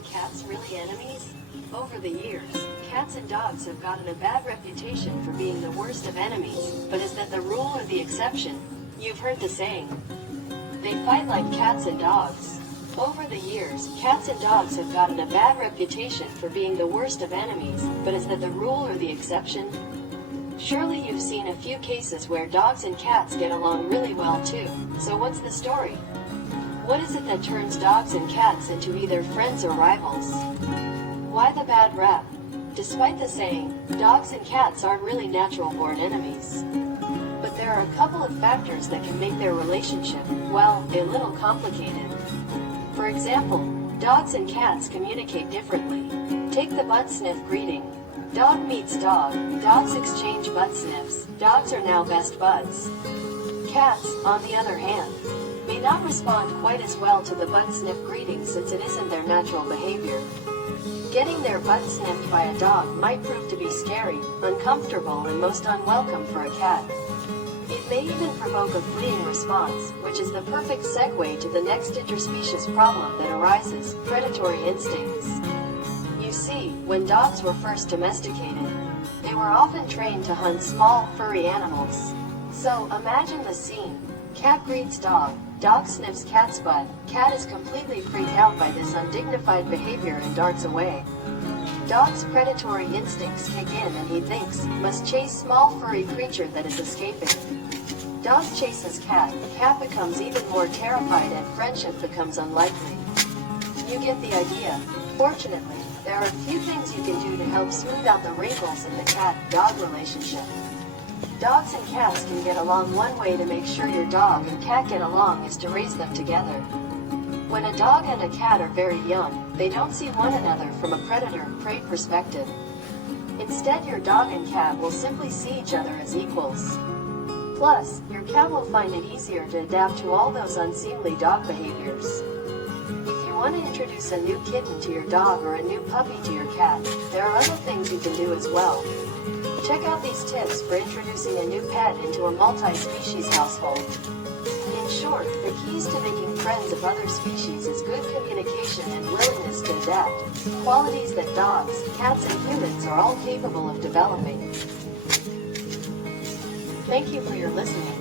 and cats really enemies? Over the years, cats and dogs have gotten a bad reputation for being the worst of enemies, but is that the rule or the exception? You've heard the saying, they fight like cats and dogs. Over the years, cats and dogs have gotten a bad reputation for being the worst of enemies, but is that the rule or the exception? Surely you've seen a few cases where dogs and cats get along really well too, so what's the story? What is it that turns dogs and cats into either friends or rivals? Why the bad rap? Despite the saying, dogs and cats aren't really natural-born enemies. But there are a couple of factors that can make their relationship, well, a little complicated. For example, dogs and cats communicate differently. Take the butt sniff greeting. Dog meets dog, dogs exchange butt sniffs, dogs are now best buds. Cats, on the other hand, may not respond quite as well to the butt sniff greeting since it isn't their natural behavior. Getting their butt sniffed by a dog might prove to be scary, uncomfortable, and most unwelcome for a cat. It may even provoke a fleeing response, which is the perfect segue to the next interspecies problem that arises: predatory instincts. You see, when dogs were first domesticated, they were often trained to hunt small, furry animals. So, imagine the scene. Cat greets dog, dog sniffs cat's butt, cat is completely freaked out by this undignified behavior and darts away. Dog's predatory instincts kick in and he thinks, must chase small furry creature that is escaping. Dog chases cat becomes even more terrified and friendship becomes unlikely. You get the idea. Fortunately, there are a few things you can do to help smooth out the wrinkles in the cat-dog relationship. Dogs and cats can get along. One way to make sure your dog and cat get along is to raise them together. When a dog and a cat are very young, they don't see one another from a predator-prey perspective. Instead, your dog and cat will simply see each other as equals. Plus, your cat will find it easier to adapt to all those unseemly dog behaviors. If you want to introduce a new kitten to your dog or a new puppy to your cat, there are other things you can do as well. Check out these tips for introducing a new pet into a multi-species household. In short, the keys to making friends of other species is good communication and willingness to adapt, qualities that dogs, cats, and humans are all capable of developing. Thank you for your listening.